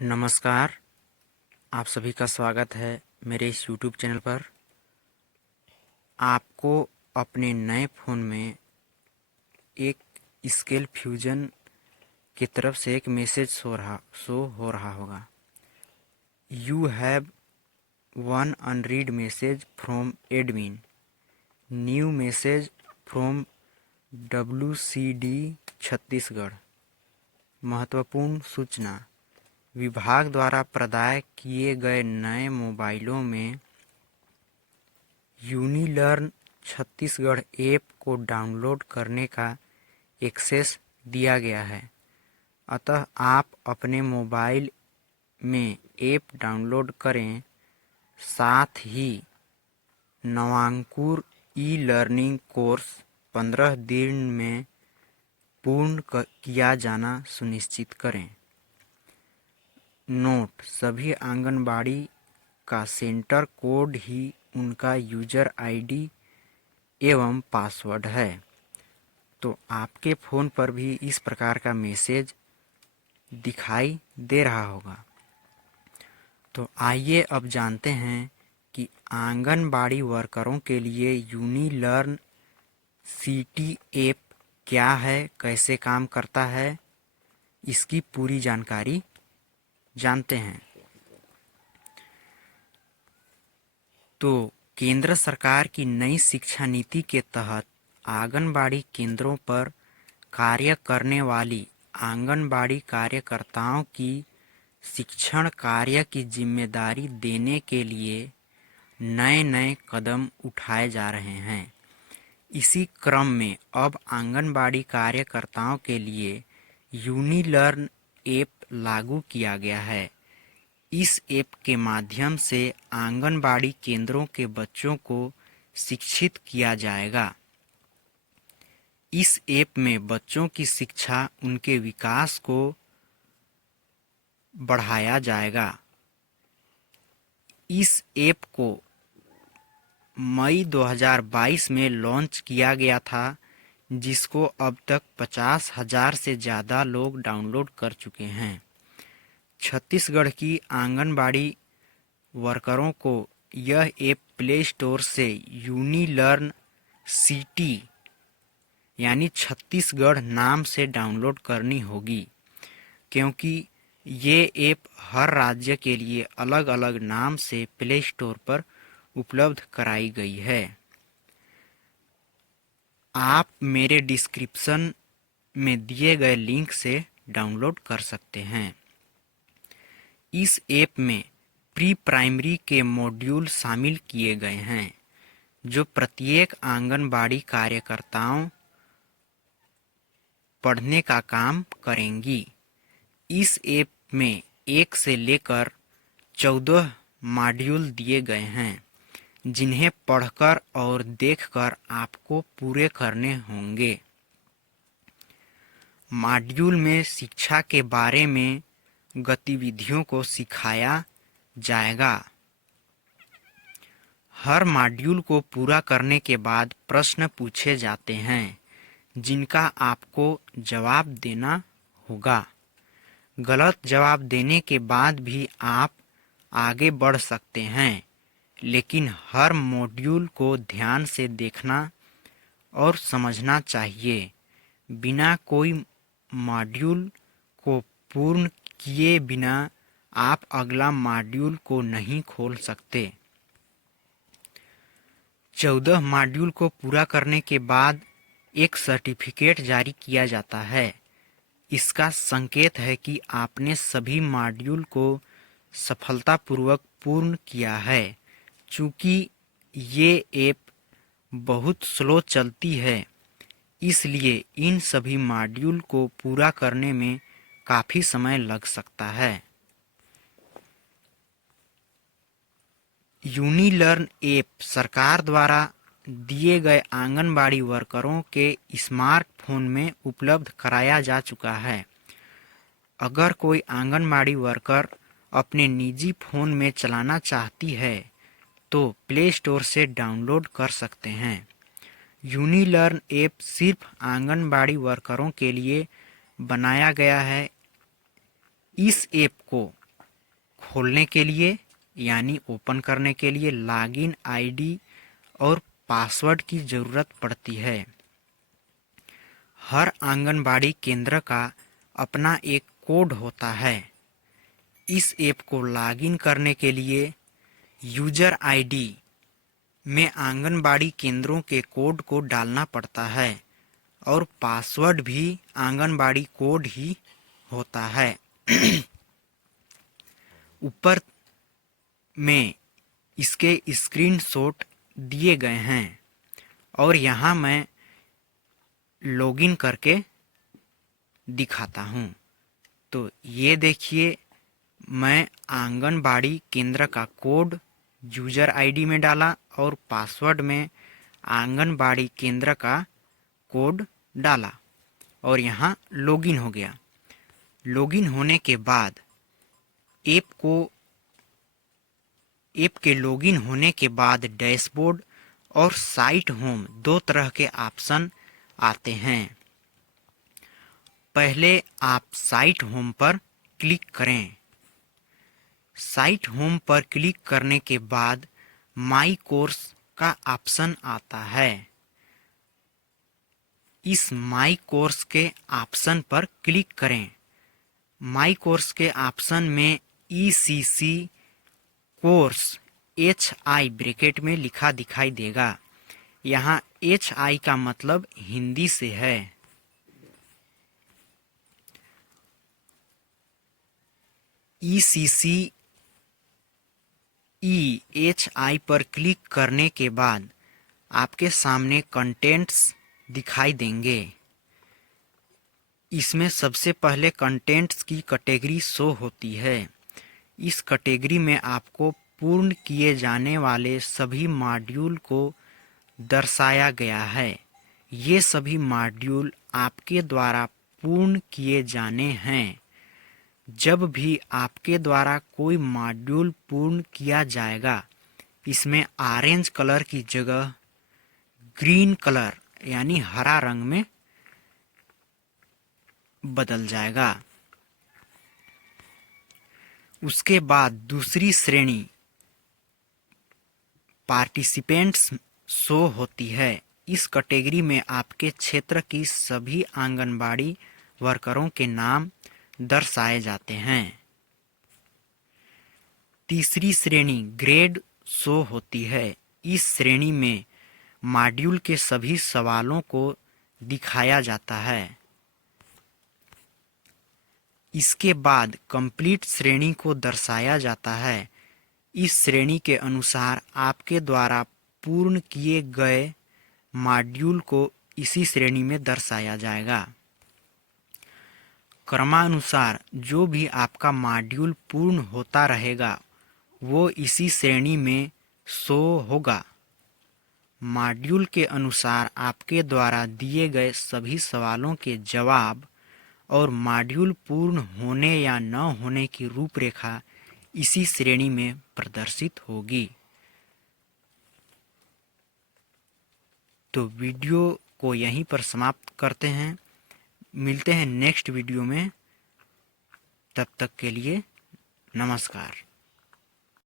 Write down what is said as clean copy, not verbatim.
नमस्कार। आप सभी का स्वागत है मेरे इस YouTube चैनल पर। आपको अपने नए फ़ोन में एक स्केल फ्यूजन की तरफ से एक मैसेज शो हो रहा होगा। You have one unread message from admin. New message from WCD Chhattisgarh. महत्वपूर्ण सूचना। विभाग द्वारा प्रदाय किए गए नए मोबाइलों में यूनिलर्न छत्तीसगढ़ ऐप को डाउनलोड करने का एक्सेस दिया गया है। अतः आप अपने मोबाइल में ऐप डाउनलोड करें। साथ ही नवांकुर ई लर्निंग कोर्स 15 दिन में पूर्ण किया जाना सुनिश्चित करें। नोट: सभी आंगनबाड़ी का सेंटर कोड ही उनका यूजर आईडी एवं पासवर्ड है। तो आपके फ़ोन पर भी इस प्रकार का मैसेज दिखाई दे रहा होगा। तो आइए अब जानते हैं कि आंगनबाड़ी वर्करों के लिए यूनिलर्न सिटी ऐप क्या है, कैसे काम करता है, इसकी पूरी जानकारी जानते हैं। तो केंद्र सरकार की नई शिक्षा नीति के तहत आंगनबाड़ी केंद्रों पर कार्य करने वाली आंगनबाड़ी कार्यकर्ताओं की शिक्षण कार्य की जिम्मेदारी देने के लिए नए नए कदम उठाए जा रहे हैं। इसी क्रम में अब आंगनबाड़ी कार्यकर्ताओं के लिए यूनिलर्न ऐप लागू किया गया है। इस ऐप के माध्यम से आंगनबाड़ी केंद्रों के बच्चों को शिक्षित किया जाएगा। इस ऐप में बच्चों की शिक्षा, उनके विकास को बढ़ाया जाएगा। इस ऐप को मई 2022 में लॉन्च किया गया था, जिसको अब तक 50,000 से ज़्यादा लोग डाउनलोड कर चुके हैं। छत्तीसगढ़ की आंगनबाड़ी वर्करों को यह ऐप प्ले स्टोर से यूनिलर्न सिटी यानी छत्तीसगढ़ नाम से डाउनलोड करनी होगी, क्योंकि ये ऐप हर राज्य के लिए अलग अलग नाम से प्ले स्टोर पर उपलब्ध कराई गई है। आप मेरे डिस्क्रिप्शन में दिए गए लिंक से डाउनलोड कर सकते हैं। इस ऐप में प्री प्राइमरी के मॉड्यूल शामिल किए गए हैं, जो प्रत्येक आंगनबाड़ी कार्यकर्ताओं पढ़ने का काम करेंगी। इस ऐप में 1 से लेकर 14 मॉड्यूल दिए गए हैं, जिन्हें पढ़कर और देखकर आपको पूरे करने होंगे। मॉड्यूल में शिक्षा के बारे में गतिविधियों को सिखाया जाएगा। हर मॉड्यूल को पूरा करने के बाद प्रश्न पूछे जाते हैं, जिनका आपको जवाब देना होगा। गलत जवाब देने के बाद भी आप आगे बढ़ सकते हैं, लेकिन हर मॉड्यूल को ध्यान से देखना और समझना चाहिए। बिना कोई मॉड्यूल को पूर्ण किए बिना आप अगला मॉड्यूल को नहीं खोल सकते। 14 मॉड्यूल को पूरा करने के बाद एक सर्टिफिकेट जारी किया जाता है। इसका संकेत है कि आपने सभी मॉड्यूल को सफलतापूर्वक पूर्ण किया है। चूँकि ये ऐप बहुत स्लो चलती है, इसलिए इन सभी मॉड्यूल को पूरा करने में काफ़ी समय लग सकता है। यूनिलर्न ऐप सरकार द्वारा दिए गए आंगनबाड़ी वर्करों के स्मार्टफोन में उपलब्ध कराया जा चुका है। अगर कोई आंगनबाड़ी वर्कर अपने निजी फ़ोन में चलाना चाहती है, तो प्ले स्टोर से डाउनलोड कर सकते हैं। यूनिलर्न ऐप सिर्फ आंगनबाड़ी वर्करों के लिए बनाया गया है। इस ऐप को खोलने के लिए यानी ओपन करने के लिए लॉगिन आईडी और पासवर्ड की ज़रूरत पड़ती है। हर आंगनबाड़ी केंद्र का अपना एक कोड होता है। इस ऐप को लॉगिन करने के लिए यूजर आईडी में आंगनबाड़ी केंद्रों के कोड को डालना पड़ता है और पासवर्ड भी आंगनबाड़ी कोड ही होता है। ऊपर में इसके स्क्रीनशॉट दिए गए हैं और यहाँ मैं लॉगिन करके दिखाता हूँ। तो ये देखिए, मैं आंगनबाड़ी केंद्र का कोड यूजर आईडी में डाला और पासवर्ड में आंगनबाड़ी केंद्र का कोड डाला और यहाँ लॉगिन हो गया। लॉगिन होने के बाद ऐप के लॉगिन होने के बाद डैशबोर्ड और साइट होम दो तरह के ऑप्शन आते हैं। पहले आप साइट होम पर क्लिक करें। साइट होम पर क्लिक करने के बाद माई कोर्स का ऑप्शन आता है। इस माई कोर्स के ऑप्शन पर क्लिक करें। माई कोर्स के ऑप्शन में ECC कोर्स HI ब्रैकेट में लिखा दिखाई देगा। यहाँ HI का मतलब हिंदी से है। ECC HI पर क्लिक करने के बाद आपके सामने कंटेंट्स दिखाई देंगे। इसमें सबसे पहले कंटेंट्स की कैटेगरी शो होती है। इस कैटेगरी में आपको पूर्ण किए जाने वाले सभी मॉड्यूल को दर्शाया गया है। ये सभी मॉड्यूल आपके द्वारा पूर्ण किए जाने हैं। जब भी आपके द्वारा कोई मॉड्यूल पूर्ण किया जाएगा, इसमें ऑरेंज कलर की जगह ग्रीन कलर यानी हरा रंग में बदल जाएगा। उसके बाद दूसरी श्रेणी पार्टिसिपेंट्स शो होती है। इस कैटेगरी में आपके क्षेत्र की सभी आंगनबाड़ी वर्करों के नाम दर्शाए जाते हैं। तीसरी श्रेणी ग्रेड शो होती है। इस श्रेणी में मॉड्यूल के सभी सवालों को दिखाया जाता है। इसके बाद कंप्लीट श्रेणी को दर्शाया जाता है। इस श्रेणी के अनुसार आपके द्वारा पूर्ण किए गए मॉड्यूल को इसी श्रेणी में दर्शाया जाएगा। क्रमानुसार जो भी आपका मॉड्यूल पूर्ण होता रहेगा वो इसी श्रेणी में शो होगा। मॉड्यूल के अनुसार आपके द्वारा दिए गए सभी सवालों के जवाब और मॉड्यूल पूर्ण होने या न होने की रूपरेखा इसी श्रेणी में प्रदर्शित होगी। तो वीडियो को यहीं पर समाप्त करते हैं। मिलते हैं नेक्स्ट वीडियो में। तब तक के लिए नमस्कार।